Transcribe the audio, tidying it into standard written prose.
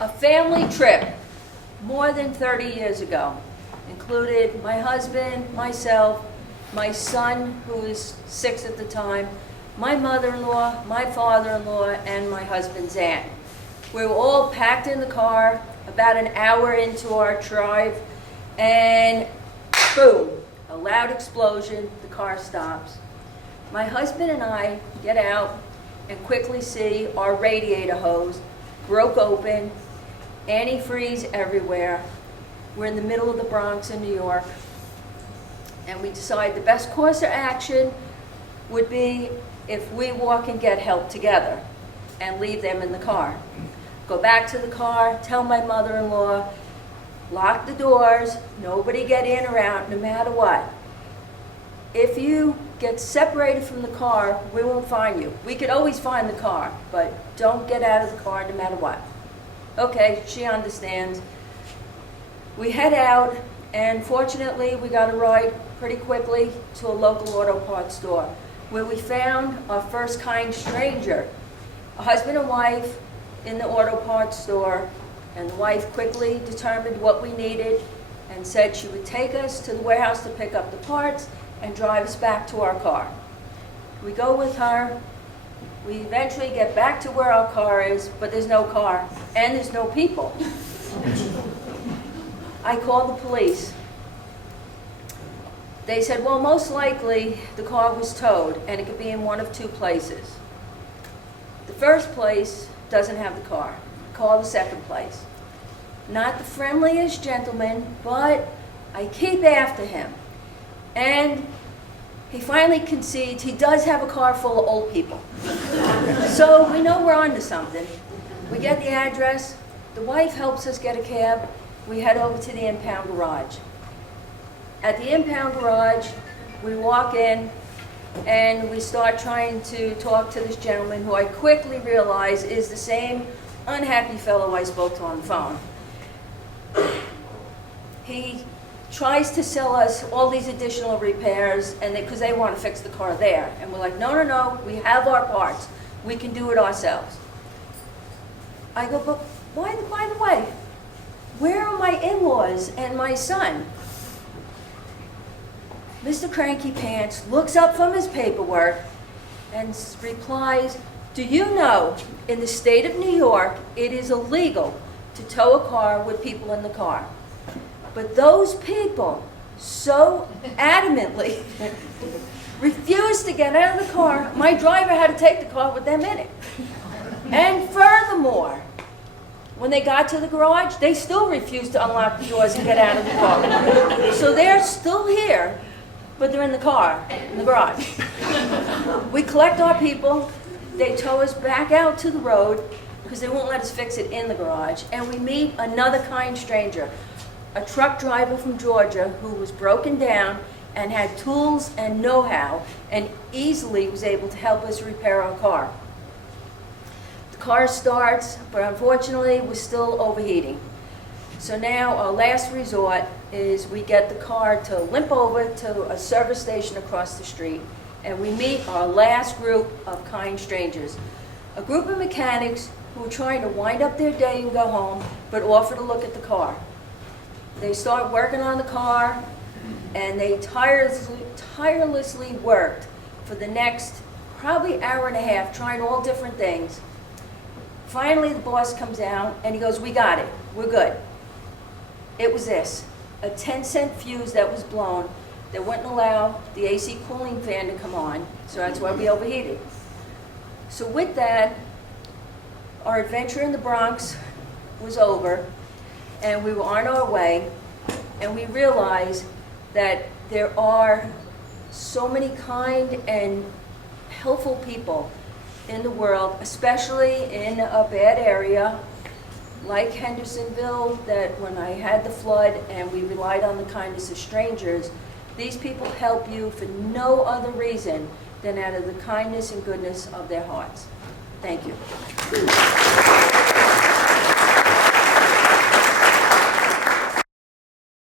A family trip more than 30 years ago included my husband, myself, my son, who was 6 at the time, my mother-in-law, my father-in-law, and my husband's aunt. We were all packed in the car about an hour into our drive, and boom, a loud explosion, the car stops. My husband and I get out and quickly see our radiator hose broke open, antifreeze everywhere. We're in the middle of the Bronx in New York, and we decide the best course of action would be if we walk and get help together and leave them in the car. Go back to the car, tell my mother-in-law, lock the doors, nobody get in or out, no matter what. If you get separated from the car, we won't find you. We could always find the car, but don't get out of the car no matter what. Okay, she understands. We head out, and fortunately, we got a ride pretty quickly to a local auto parts store, where we found our first kind stranger, a husband and wife in the auto parts store, and the wife quickly determined what we needed and said she would take us to the warehouse to pick up the parts and drive us back to our car. We go with her. We eventually get back to where our car is, but there's no car and there's no people. I called the police. They said, well, most likely the car was towed and it could be in one of 2 places. The first place doesn't have the car. Call the second place. Not the friendliest gentleman, but I keep after him. And he finally concedes he does have a car full of old people. So we know we're onto something. We get the address. The wife helps us get a cab. We head over to the impound garage. At the impound garage, we walk in and we start trying to talk to this gentleman, who I quickly realize is the same unhappy fellow I spoke to on the phone. He tries to sell us all these additional repairs, and because they want to fix the car there. And we're like, no, no, no, we have our parts. We can do it ourselves. I go, but by the way, where are my in-laws and my son? Mr. Cranky Pants looks up from his paperwork and replies, do you know, in the state of New York, it is illegal to tow a car with people in the car. But those people so adamantly refused to get out of the car, my driver had to take the car with them in it. And furthermore, when they got to the garage, they still refused to unlock the doors and get out of the car. So they're still here, but they're in the car, in the garage. We collect our people. They tow us back out to the road because they won't let us fix it in the garage. And we meet another kind stranger, a truck driver from Georgia who was broken down and had tools and know-how and easily was able to help us repair our car. The car starts, but unfortunately we're still overheating. So now our last resort is we get the car to limp over to a service station across the street, and we meet our last group of kind strangers, a group of mechanics who are trying to wind up their day and go home, but offer to look at the car. They start working on the car, and they tirelessly worked for the next probably hour and a half, trying all different things. Finally, the boss comes out, and he goes, we got it. We're good. It was this, a 10-cent fuse that was blown that wouldn't allow the AC cooling fan to come on, so that's why we overheated. So with that, our adventure in the Bronx was over, and we were on our way, and we realized that there are so many kind and helpful people in the world, especially in a bad area like Hendersonville, that when I had the flood and we relied on the kindness of strangers, these people help you for no other reason than out of the kindness and goodness of their hearts. Thank you.